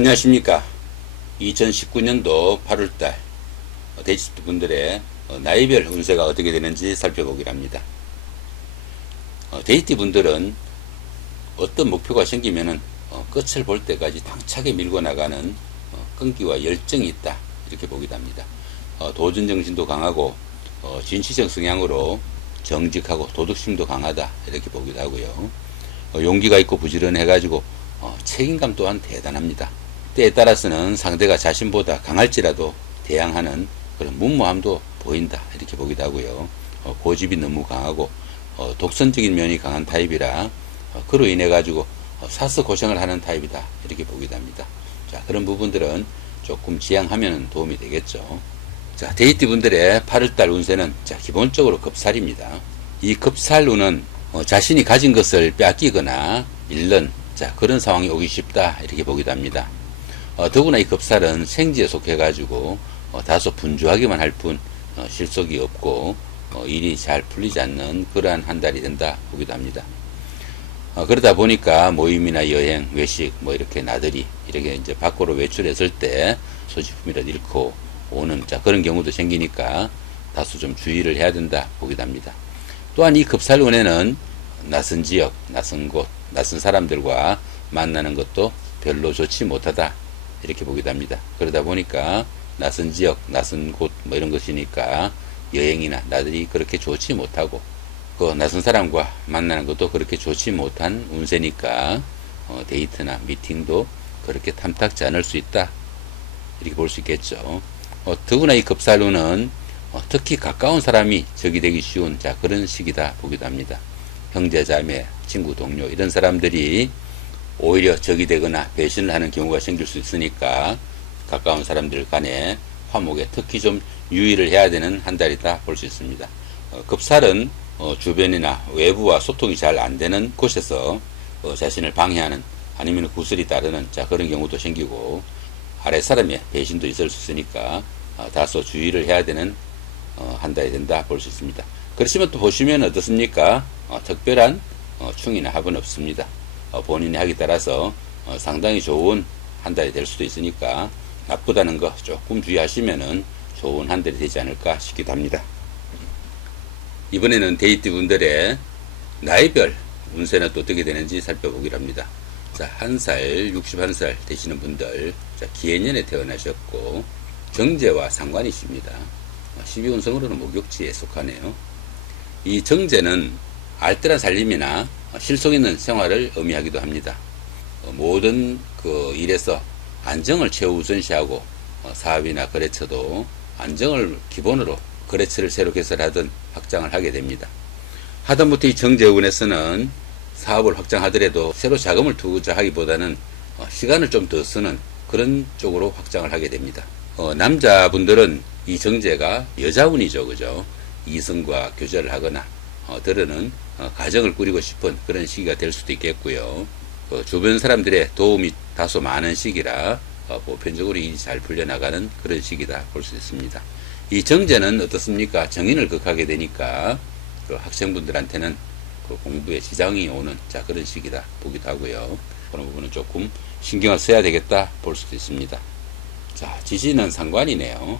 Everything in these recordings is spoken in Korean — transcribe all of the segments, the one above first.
안녕하십니까. 2019년도 8월달 데이트 분들의 나이별 운세가 어떻게 되는지 살펴보기로 합니다. 데이트 분들은 어떤 목표가 생기면은 끝을 볼 때까지 당차게 밀고 나가는 끈기와 열정이 있다, 이렇게 보기도 합니다. 도전 정신도 강하고 진취적 성향으로 정직하고 도덕심도 강하다, 이렇게 보기도 하고요. 용기가 있고 부지런해 가지고 책임감 또한 대단합니다. 때에 따라서는 상대가 자신보다 강할지라도 대항하는 그런 문무함도 보인다, 이렇게 보기도 하고요. 고집이 너무 강하고 독선적인 면이 강한 타입이라 그로 인해 가지고 사서 고생을 하는 타입이다, 이렇게 보기도 합니다. 자, 그런 부분들은 조금 지양하면 도움이 되겠죠. 자, 데이트 분들의 8월달 운세는 기본적으로 급살입니다. 이 급살운은 자신이 가진 것을 뺏기거나 잃는 그런 상황이 오기 쉽다, 이렇게 보기도 합니다. 더구나 이 급살은 생지에 속해 가지고 다소 분주하기만 할 뿐 실속이 없고 일이 잘 풀리지 않는 그러한 한 달이 된다 보기도 합니다. 그러다 보니까 모임이나 여행, 외식, 이렇게 나들이, 이렇게 이제 밖으로 외출했을 때 소지품이라도 잃고 오는 그런 경우도 생기니까 다소 좀 주의를 해야 된다 보기도 합니다. 또한 이 급살운에는 낯선 지역, 낯선 곳, 낯선 사람들과 만나는 것도 별로 좋지 못하다, 이렇게 보기도 합니다. 그러다 보니까 낯선 지역, 낯선 곳 이런 것이니까 여행이나 나들이 그렇게 좋지 못하고 그 낯선 사람과 만나는 것도 그렇게 좋지 못한 운세니까 데이트나 미팅도 그렇게 탐탁지 않을 수 있다, 이렇게 볼 수 있겠죠. 더구나 이 급살운은 특히 가까운 사람이 적이 되기 쉬운 그런 시기다 보기도 합니다. 형제, 자매, 친구, 동료 이런 사람들이 오히려 적이 되거나 배신을 하는 경우가 생길 수 있으니까 가까운 사람들 간의 화목에 특히 좀 유의를 해야 되는 한 달이다 볼 수 있습니다. 급살은 주변이나 외부와 소통이 잘 안 되는 곳에서 자신을 방해하는 아니면 구슬이 따르는 그런 경우도 생기고 아래 사람의 배신도 있을 수 있으니까 다소 주의를 해야 되는 한 달이 된다 볼 수 있습니다. 그렇지만 또 보시면 어떻습니까? 특별한 충이나 합은 없습니다. 본인이 하기 따라서 상당히 좋은 한 달이 될 수도 있으니까 나쁘다는 거 조금 주의하시면은 좋은 한 달이 되지 않을까 싶기도 합니다. 이번에는 데이트 분들의 나이별 운세는 또 어떻게 되는지 살펴보기로 합니다. 자, 1살, 61살 되시는 분들, 기해년에 태어나셨고 정제와 상관이십니다. 12운성으로는 목욕지에 속하네요. 이 정제는 알뜰한 살림이나 실속 있는 생활을 의미하기도 합니다. 모든 그 일에서 안정을 최우선시하고 사업이나 거래처도 안정을 기본으로 거래처를 새로 개설하든 확장을 하게 됩니다. 하다못해 이 정제운에서는 사업을 확장하더라도 새로 자금을 투자하기보다는 시간을 좀 더 쓰는 그런 쪽으로 확장을 하게 됩니다. 남자분들은 이 정제가 여자운이죠, 그죠? 이성과 교제를 하거나 들어는 가정을 꾸리고 싶은 그런 시기가 될 수도 있겠고요. 주변 사람들의 도움이 다소 많은 시기라 보편적으로 일이 잘 풀려나가는 그런 시기다 볼 수 있습니다. 이 정제는 어떻습니까? 정인을 극하게 되니까 그 학생분들한테는 그 공부에 지장이 오는 그런 시기다 보기도 하고요. 그런 부분은 조금 신경을 써야 되겠다 볼 수도 있습니다. 자, 지지는 상관이네요.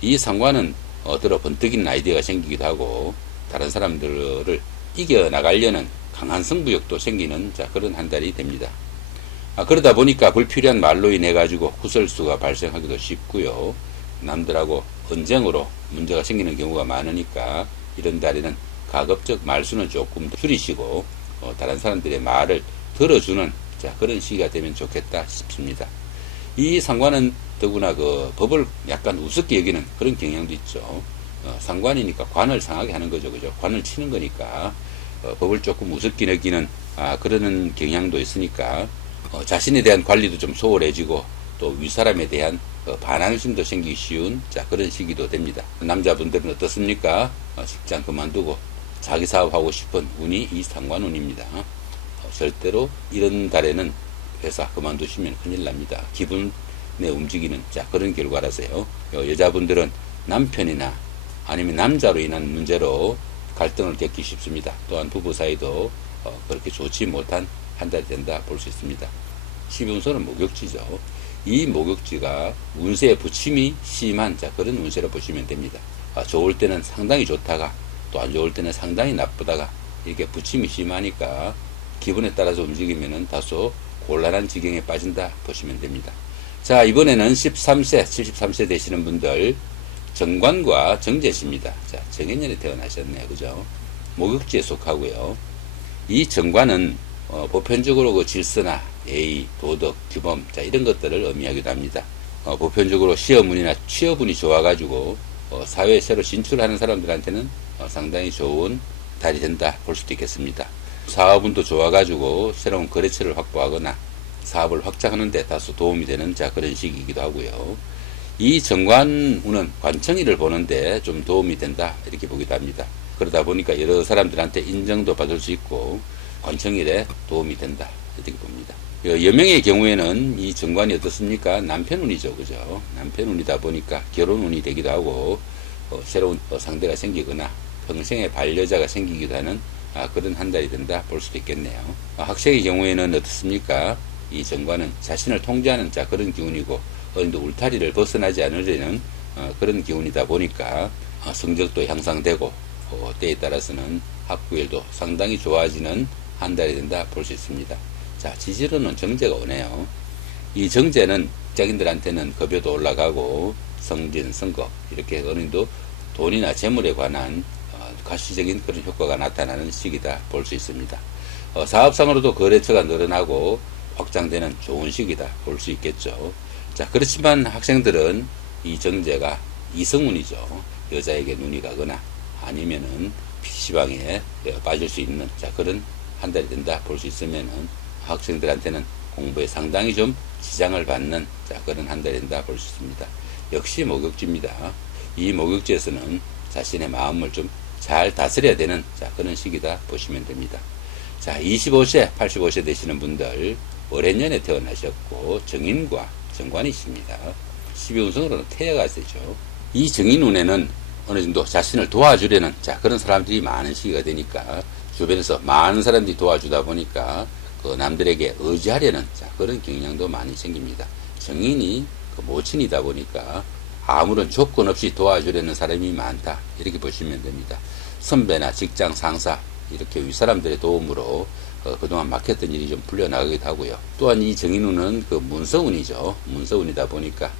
이 상관은 들어 번뜩이는 아이디어가 생기기도 하고 다른 사람들을 이겨나가려는 강한 승부욕도 생기는 그런 한 달이 됩니다. 그러다 보니까 불필요한 말로 인해 가지고 구설수가 발생하기도 쉽고요. 남들하고 언쟁으로 문제가 생기는 경우가 많으니까 이런 달에는 가급적 말수는 조금 더 줄이시고 다른 사람들의 말을 들어주는 그런 시기가 되면 좋겠다 싶습니다. 이 상관은 더구나 그 법을 약간 우습게 여기는 그런 경향도 있죠. 상관이니까 관을 상하게 하는 거죠, 그죠? 관을 치는 거니까 법을 조금 우습게 여기는 그러는 경향도 있으니까 자신에 대한 관리도 좀 소홀해지고 또 윗사람에 대한 반항심도 생기기 쉬운 그런 시기도 됩니다. 남자분들은 어떻습니까? 직장 그만두고 자기 사업하고 싶은 운이 이 상관운입니다. 절대로 이런 달에는 회사 그만두시면 큰일 납니다. 기분에 움직이는 그런 결과라서요. 여자분들은 남편이나 아니면 남자로 인한 문제로 갈등을 겪기 쉽습니다. 또한 부부 사이도 그렇게 좋지 못한 한 달이 된다 볼 수 있습니다. 12운서는 목욕지죠. 이 목욕지가 운세의 부침이 심한 그런 운세로 보시면 됩니다. 좋을 때는 상당히 좋다가 또 안 좋을 때는 상당히 나쁘다가 이렇게 부침이 심하니까 기분에 따라서 움직이면 다소 곤란한 지경에 빠진다 보시면 됩니다. 자, 이번에는 13세, 73세 되시는 분들 정관과 정제시입니다. 자, 정해년에 태어나셨네요. 그죠? 목욕지에 속하고요. 이 정관은 보편적으로 그 질서나 예의, 도덕, 규범, 자, 이런 것들을 의미하기도 합니다. 보편적으로 시험운이나 취업운이 좋아가지고 사회에 새로 진출하는 사람들한테는 상당히 좋은 달이 된다 볼 수도 있겠습니다. 사업운도 좋아가지고 새로운 거래처를 확보하거나 사업을 확장하는 데 다소 도움이 되는 그런 시기이기도 하고요. 이 정관운은 관청일을 보는데 좀 도움이 된다 이렇게 보기도 합니다. 그러다 보니까 여러 사람들한테 인정도 받을 수 있고 관청일에 도움이 된다 이렇게 봅니다. 여명의 경우에는 이 정관이 어떻습니까? 남편운이죠. 그죠? 남편운이다 보니까 결혼운이 되기도 하고 새로운 상대가 생기거나 평생의 반려자가 생기기도 하는 그런 한 달이 된다 볼 수도 있겠네요. 학생의 경우에는 어떻습니까? 이 정관은 자신을 통제하는 그런 기운이고 어느 정도 울타리를 벗어나지 않으려는 그런 기운이다 보니까 성적도 향상되고 때에 따라서는 학구일도 상당히 좋아지는 한 달이 된다 볼 수 있습니다. 자, 지지로는 정제가 오네요. 이 정제는 직장인들한테는 급여도 올라가고 성진, 선거 이렇게 어느 정도 돈이나 재물에 관한 가시적인 그런 효과가 나타나는 시기다 볼 수 있습니다. 사업상으로도 거래처가 늘어나고 확장되는 좋은 시기다 볼 수 있겠죠. 자, 그렇지만 학생들은 이 정제가 이성운이죠. 여자에게 눈이 가거나 아니면은 PC방에 빠질 수 있는 그런 한 달이 된다 볼 수 있으면은 학생들한테는 공부에 상당히 좀 지장을 받는 그런 한 달이 된다 볼 수 있습니다. 역시 목욕지입니다. 이 목욕지에서는 자신의 마음을 좀 잘 다스려야 되는 그런 시기다 보시면 됩니다. 자, 25세, 85세 되시는 분들 월해년에 태어나셨고 정인과 정관이십니다. 12운성으로는 태야가 되죠. 이 정인운에는 어느 정도 자신을 도와주려는 그런 사람들이 많은 시기가 되니까 주변에서 많은 사람들이 도와주다 보니까 그 남들에게 의지하려는 그런 경향도 많이 생깁니다. 정인이 그 모친이다 보니까 아무런 조건 없이 도와주려는 사람이 많다 이렇게 보시면 됩니다. 선배나 직장 상사 이렇게 윗사람들의 도움으로 그동안 막혔던 일이 좀 풀려나가기도 하고요. 또한 이 정인운은 그 문서운이죠. 문서운이다 보니까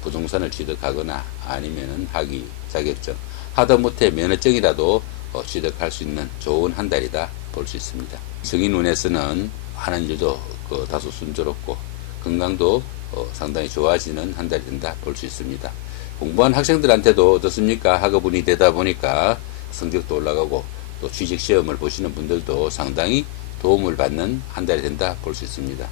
부동산을 취득하거나 아니면은 학위, 자격증, 하다못해 면허증이라도 취득할 수 있는 좋은 한 달이다 볼 수 있습니다. 정인운에서는 하는 일도 다소 순조롭고 건강도 상당히 좋아지는 한 달이 된다 볼 수 있습니다. 공부한 학생들한테도 어떻습니까? 학업운이 되다 보니까 성적도 올라가고 또 취직시험을 보시는 분들도 상당히 도움을 받는 한 달이 된다 볼 수 있습니다.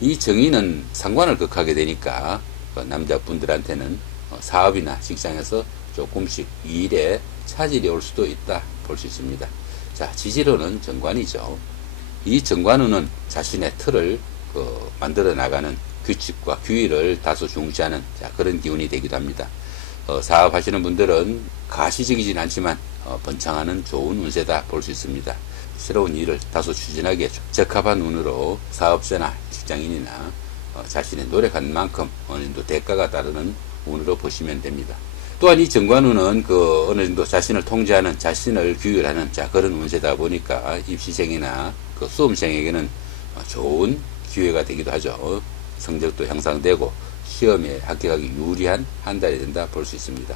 이 정인은 상관을 극하게 되니까 남자분들한테는 사업이나 직장에서 조금씩 일에 차질이 올 수도 있다 볼 수 있습니다. 자, 지지로는 정관이죠. 이 정관운은 자신의 틀을 만들어 나가는 규칙과 규율을 다소 중시하는 그런 기운이 되기도 합니다. 사업하시는 분들은 가시적이진 않지만 번창하는 좋은 운세다 볼 수 있습니다. 새로운 일을 다소 추진하기에 적합한 운으로 사업자나 직장인이나 자신의 노력한 만큼 어느 정도 대가가 따르는 운으로 보시면 됩니다. 또한 이 정관운은 어느 정도 자신을 통제하는, 자신을 규율하는 그런 운세다 보니까 입시생이나 수험생에게는 좋은 기회가 되기도 하죠. 성적도 향상되고 시험에 합격하기 유리한 한 달이 된다 볼 수 있습니다.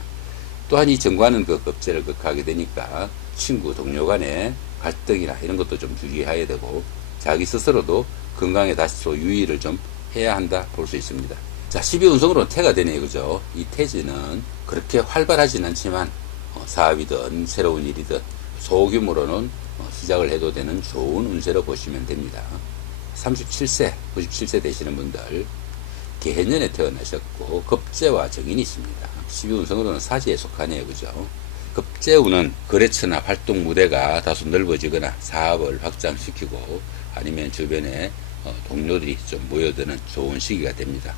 또한 이 정관은 급제를 극하게 되니까 친구, 동료 간의 갈등이나 이런 것도 좀 주의해야 되고 자기 스스로도 건강에 다시 유의를 좀 해야 한다 볼 수 있습니다. 자, 12운성으로는 태가 되네요. 그죠? 이 태지는 그렇게 활발하진 않지만 사업이든 새로운 일이든 소규모로는 시작을 해도 되는 좋은 운세로 보시면 됩니다. 37세, 97세 되시는 분들 개해년에 태어나셨고 급제와 정인이십니다. 12운성으로는 사지에 속하네요. 그죠? 급제운은 거래처나 활동 무대가 다소 넓어지거나 사업을 확장시키고 아니면 주변에 동료들이 좀 모여드는 좋은 시기가 됩니다.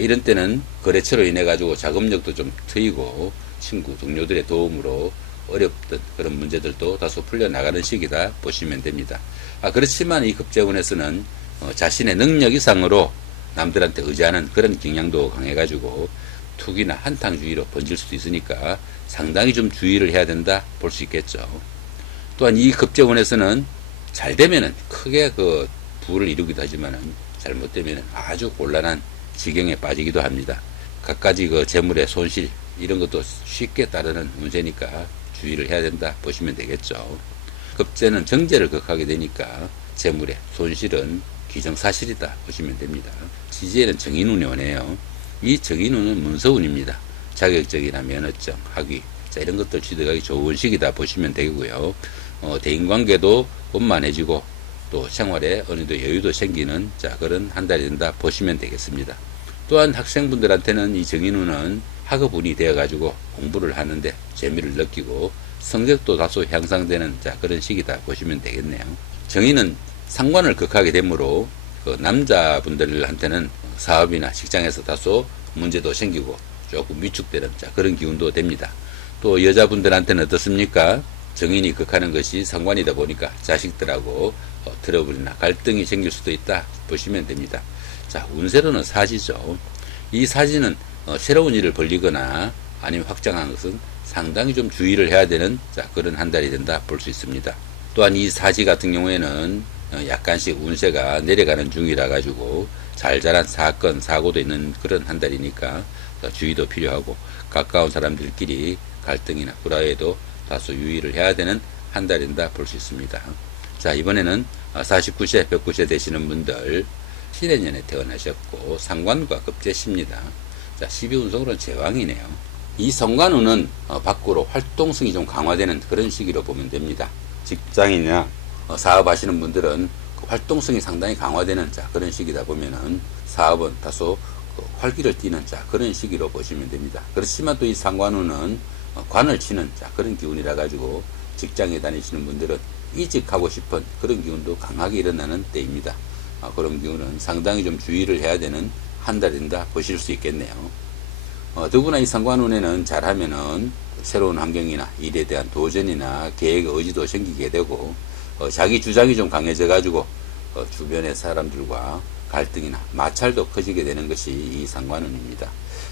이런 때는 거래처로 인해 가지고 자금력도 좀 트이고 친구, 동료들의 도움으로 어렵던 그런 문제들도 다소 풀려나가는 시기다 보시면 됩니다. 그렇지만 이 급제운에서는 자신의 능력 이상으로 남들한테 의지하는 그런 경향도 강해가지고 투기나 한탕주의로 번질 수도 있으니까 상당히 좀 주의를 해야 된다 볼 수 있겠죠. 또한 이 급제운에서는 잘 되면은 크게 그 부를 이루기도 하지만은 잘못되면은 아주 곤란한 지경에 빠지기도 합니다. 갖가지 그 재물의 손실 이런 것도 쉽게 따르는 운세니까 주의를 해야 된다 보시면 되겠죠. 급제는 정제를 극하게 되니까 재물의 손실은 기정사실이다 보시면 됩니다. 지지에는 정인운이 오네요. 이 정인운은 문서운입니다. 자격증이나 면허증, 학위 자, 이런 것들 취득하기 좋은 시기다 보시면 되고요. 대인관계도 원만해지고 또 생활에 어느 정도 여유도 생기는 자, 그런 한 달이 된다 보시면 되겠습니다. 또한 학생분들한테는 이 정인운은 학업운이 되어가지고 공부를 하는데 재미를 느끼고 성적도 다소 향상되는 자, 그런 시기다 보시면 되겠네요. 정인은 상관을 극하게 되므로 그 남자분들한테는 사업이나 직장에서 다소 문제도 생기고 조금 위축되는 자, 그런 기운도 됩니다. 또 여자분들한테는 어떻습니까? 정인이 극하는 것이 상관이다 보니까 자식들하고 트러블이나 갈등이 생길 수도 있다 보시면 됩니다. 자, 운세로는 사지죠. 이 사지는 새로운 일을 벌리거나 아니면 확장하는 것은 상당히 좀 주의를 해야 되는 자, 그런 한 달이 된다 볼 수 있습니다. 또한 이 사지 같은 경우에는 약간씩 운세가 내려가는 중이라 가지고 잘잘한 사건 사고도 있는 그런 한 달이니까 주의도 필요하고 가까운 사람들끼리 갈등이나 불화에도 다소 유의를 해야 되는 한 달인다 볼 수 있습니다. 자, 이번에는 49세 109세 되시는 분들 신해년에 태어나셨고 상관과 급제십니다. 자, 12운성으로는 제왕이네요. 이 성관운은 밖으로 활동성이 좀 강화되는 그런 시기로 보면 됩니다. 직장이나 사업하시는 분들은 그 활동성이 상당히 강화되는 자, 그런 시기다 보면은 사업은 다소 활기를 띠는 자, 그런 시기로 보시면 됩니다. 그렇지만 또 이 상관운은 관을 치는 자, 그런 기운이라 가지고 직장에 다니시는 분들은 이직하고 싶은 그런 기운도 강하게 일어나는 때입니다. 그런 기운은 상당히 좀 주의를 해야 되는 한 달인다 보실 수 있겠네요. 더구나 이 상관운에는 잘하면은 새로운 환경이나 일에 대한 도전이나 계획 의지도 생기게 되고 자기 주장이 좀 강해져 가지고 주변의 사람들과 갈등이나 마찰도 커지게 되는 것이 이 상관운입니다.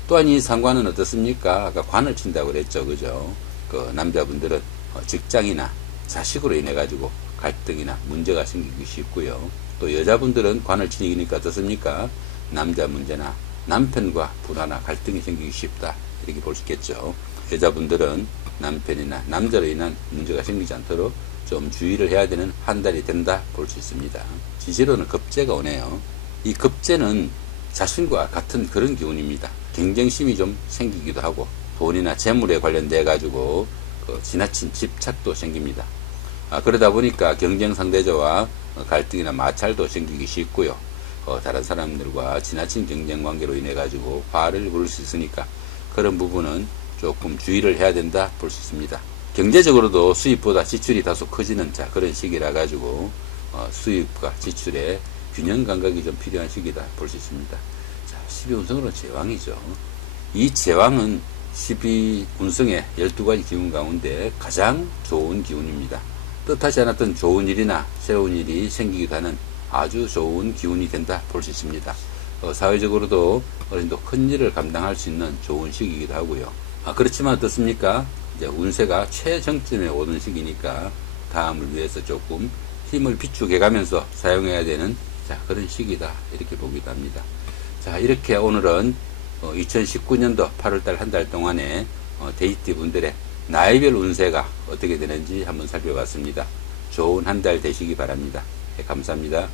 또한 이 상관은 어떻습니까? 아까 관을 친다고 그랬죠, 그죠? 그 남자분들은 직장이나 자식으로 인해 가지고 갈등이나 문제가 생기기 쉽고요. 또 여자분들은 관을 치니까 어떻습니까? 남자 문제나 남편과 불화나 갈등이 생기기 쉽다 이렇게 볼 수 있겠죠. 여자분들은 남편이나 남자로 인한 문제가 생기지 않도록 좀 주의를 해야 되는 한 달이 된다 볼 수 있습니다. 지지로는 급제가 오네요. 이 급제는 자신과 같은 그런 기운입니다. 경쟁심이 좀 생기기도 하고 돈이나 재물에 관련돼 가지고 지나친 집착도 생깁니다. 그러다 보니까 경쟁 상대자와 갈등이나 마찰도 생기기 쉽고요. 다른 사람들과 지나친 경쟁 관계로 인해 가지고 화를 부를 수 있으니까 그런 부분은 조금 주의를 해야 된다 볼 수 있습니다. 경제적으로도 수입보다 지출이 다소 커지는 자, 그런 시기라 가지고 수입과 지출의 균형 감각이 좀 필요한 시기다 볼 수 있습니다. 자, 12운성으로는 제왕이죠. 이 제왕은 12운성의 12가지 기운 가운데 가장 좋은 기운입니다. 뜻하지 않았던 좋은 일이나 새로운 일이 생기기도 하는 아주 좋은 기운이 된다 볼 수 있습니다. 사회적으로도 어느 정도 큰 일을 감당할 수 있는 좋은 시기이기도 하고요. 그렇지만 어떻습니까? 이제 운세가 최정점에 오는 시기니까 다음을 위해서 조금 힘을 비축해 가면서 사용해야 되는 자, 그런 시기다 이렇게 보기도 합니다. 자, 이렇게 오늘은 2019년도 8월달 한 달 동안에 데이트 분들의 나이별 운세가 어떻게 되는지 한번 살펴봤습니다. 좋은 한 달 되시기 바랍니다. 네, 감사합니다.